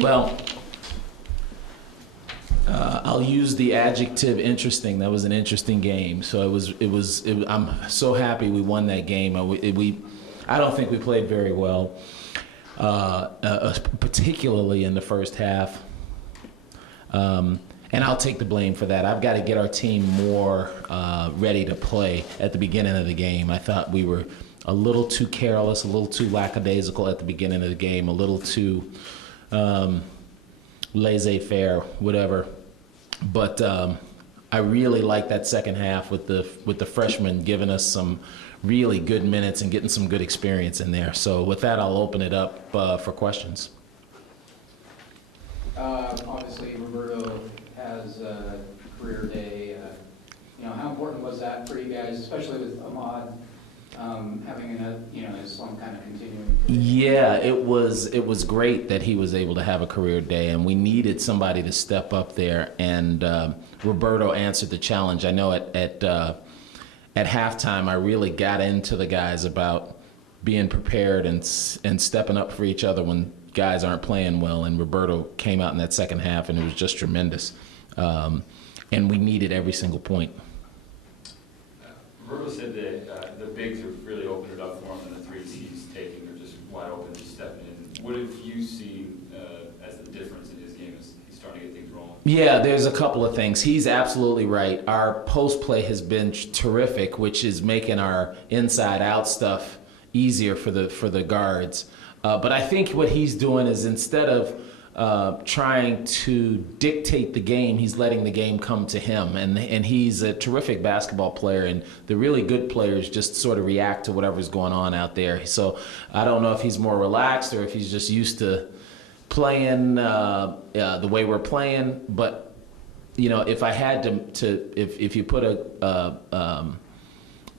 Well, I'll use the adjective interesting. That was an interesting game. So I'm so happy we won that game. I don't think we played very well, particularly in the first half. And I'll take the blame for that. I've got to get our team more ready to play at the beginning of the game. I thought we were a little too careless, a little too lackadaisical at the beginning of the game, a little too laissez-faire, whatever. But I really like that second half with the freshmen giving us some really good minutes and getting some good experience in there. So with that, I'll open it up for questions. Obviously, Roberto has a career day. How important was that for you guys, especially with Ahmad having his slump kind of continuing? Yeah, it was great that he was able to have a career day, and we needed somebody to step up there. And Roberto answered the challenge. I know at halftime, I really got into the guys about being prepared and stepping up for each other when guys aren't playing well, and Roberto came out in that second half, and it was just tremendous. And we needed every single point. Roberto said that the bigs have really opened it up for him, and the threes he's taking are just wide open, just stepping in. What have you seen as the difference in his game as he's starting to get things rolling? Yeah, there's a couple of things. He's absolutely right. Our post play has been terrific, which is making our inside-out stuff easier for the guards. But I think what he's doing is instead of trying to dictate the game, he's letting the game come to him. And he's a terrific basketball player, and the really good players just sort of react to whatever's going on out there. So I don't know if he's more relaxed or if he's just used to playing the way we're playing. But, if I had if you put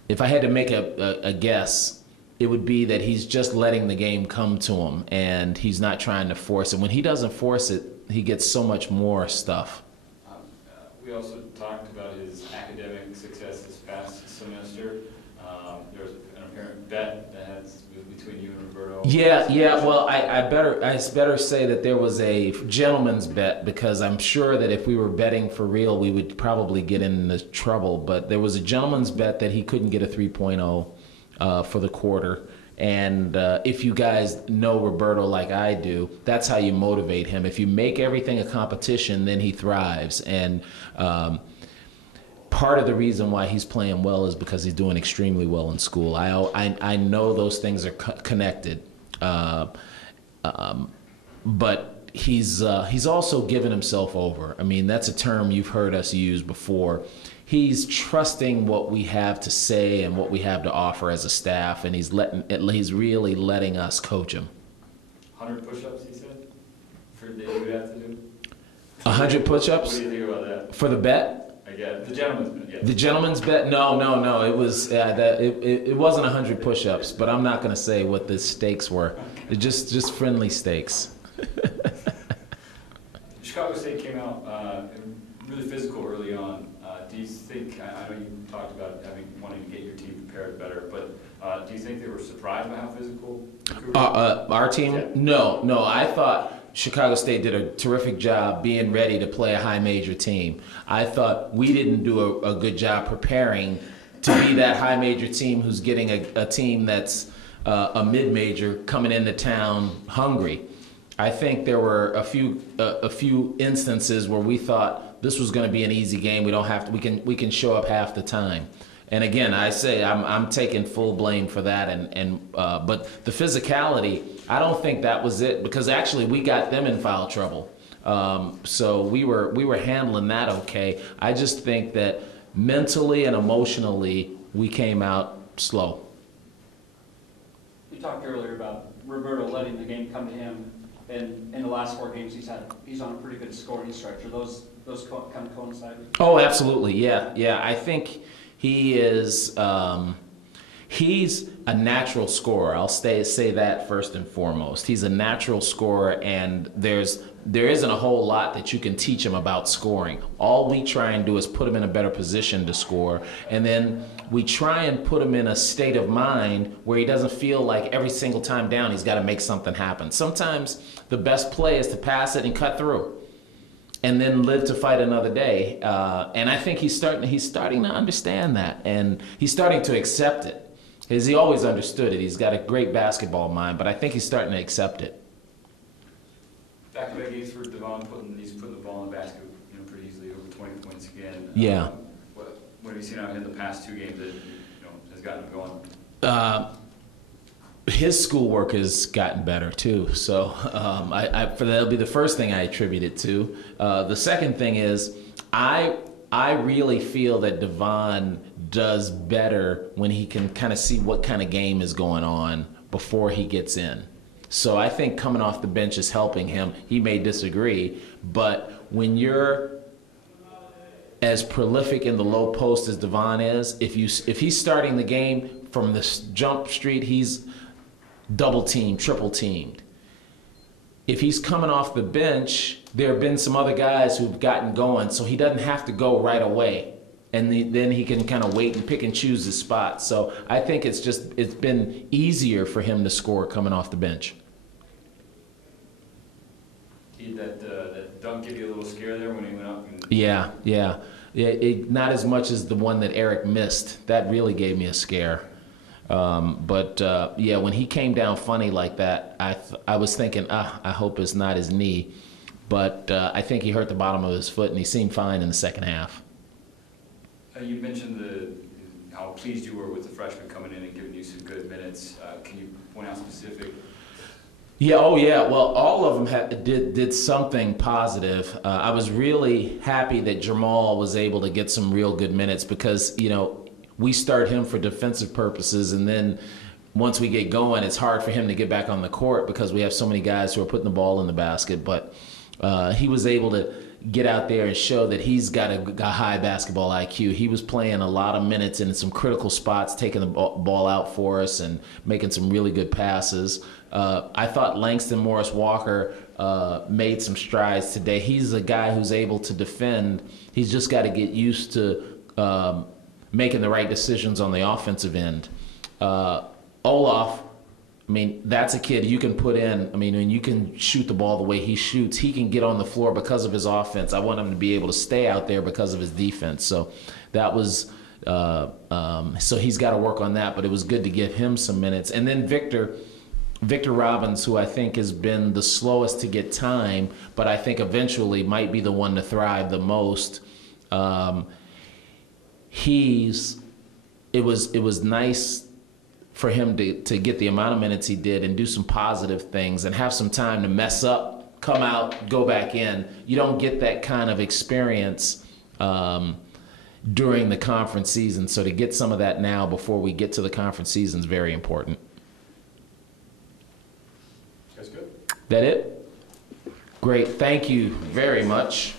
if I had to make a guess, it would be that he's just letting the game come to him, and he's not trying to force it. When he doesn't force it, he gets so much more stuff. We also talked about his academic success this past semester. There was an apparent bet that was between you and Roberto. Yeah. Well, I better say that there was a gentleman's bet, because I'm sure that if we were betting for real, we would probably get into trouble. But there was a gentleman's bet that he couldn't get a 3.0. For the quarter. And if you guys know Roberto like I do, that's how you motivate him. If you make everything a competition, then he thrives. And part of the reason why he's playing well is because he's doing extremely well in school. I know those things are connected. But he's also given himself over. I mean, that's a term you've heard us use before. He's trusting what we have to say and what we have to offer as a staff, and he's really letting us coach him. 100 push-ups, he said, for the day you would have to do? 100 push-ups? What do you think about that? For the bet? I guess. The gentleman's bet, yeah. The gentleman's bet? No. It was it wasn't 100 push-ups, but I'm not going to say what the stakes were. Just friendly stakes. Chicago State came out really physical early on. Do you think, I know you talked about wanting to get your team prepared better, but do you think they were surprised by how physical our team? Yeah. No. I thought Chicago State did a terrific job being ready to play a high major team. I thought we didn't do a good job preparing to be that high major team who's getting a team that's a mid-major coming into town hungry. I think there were a few instances where we thought this was going to be an easy game. We don't have to. We can show up half the time. And again, I say I'm taking full blame for that. But the physicality, I don't think that was it, because actually we got them in foul trouble. So we were handling that okay. I just think that mentally and emotionally we came out slow. You talked earlier about Roberto letting the game come to him. And in the last 4 games he's on a pretty good scoring stretch. Are those kind of coincide? Oh, absolutely, yeah. I think he is he's a natural scorer. I'll say that first and foremost. He's a natural scorer, and there isn't a whole lot that you can teach him about scoring. All we try and do is put him in a better position to score, and then we try and put him in a state of mind where he doesn't feel like every single time down he's got to make something happen. Sometimes the best play is to pass it and cut through, and then live to fight another day. And I think he's starting to understand that, and he's starting to accept it. Because he always understood it. He's got a great basketball mind, but I think he's starting to accept it. Back-to-back games for Devon, he's putting the ball in the basket, pretty easily, over 20 points again. Yeah. What have you seen out of him the past 2 games that has gotten him going? His schoolwork has gotten better too. So that'll be the first thing I attribute it to. The second thing is I really feel that Devon does better when he can kind of see what kind of game is going on before he gets in. So I think coming off the bench is helping him. He may disagree, but when you're as prolific in the low post as Devon is, if he's starting the game from the jump street, he's double teamed, triple teamed. If he's coming off the bench, there have been some other guys who've gotten going, so he doesn't have to go right away. And then he can kind of wait and pick and choose his spots. So I think it's been easier for him to score coming off the bench. Did that dunk give you a little scare there when he went up? Yeah. Not as much as the one that Eric missed. That really gave me a scare. Yeah, when he came down funny like that, I was thinking, I hope it's not his knee. But I think he hurt the bottom of his foot, and he seemed fine in the second half. You mentioned how pleased you were with the freshmen coming in and giving you some good minutes. Can you point out specific? Yeah, oh yeah. Well, all of them did something positive. I was really happy that Jamal was able to get some real good minutes because, we start him for defensive purposes, and then once we get going, it's hard for him to get back on the court because we have so many guys who are putting the ball in the basket. But he was able to get out there and show that he's got a high basketball IQ. He was playing a lot of minutes in some critical spots, taking the ball out for us and making some really good passes. I thought Langston Morris Walker made some strides today. He's a guy who's able to defend. He's just got to get used to making the right decisions on the offensive end. Olaf, that's a kid you can put in. When you can shoot the ball the way he shoots, he can get on the floor because of his offense. I want him to be able to stay out there because of his defense. So that was, so he's got to work on that, but it was good to give him some minutes. And then Victor Robbins, who I think has been the slowest to get time, but I think eventually might be the one to thrive the most. It was nice for him to get the amount of minutes he did and do some positive things and have some time to mess up, come out, go back in. You don't get that kind of experience during the conference season. So to get some of that now before we get to the conference season is very important. That's good. That it? Great. Thank you very much.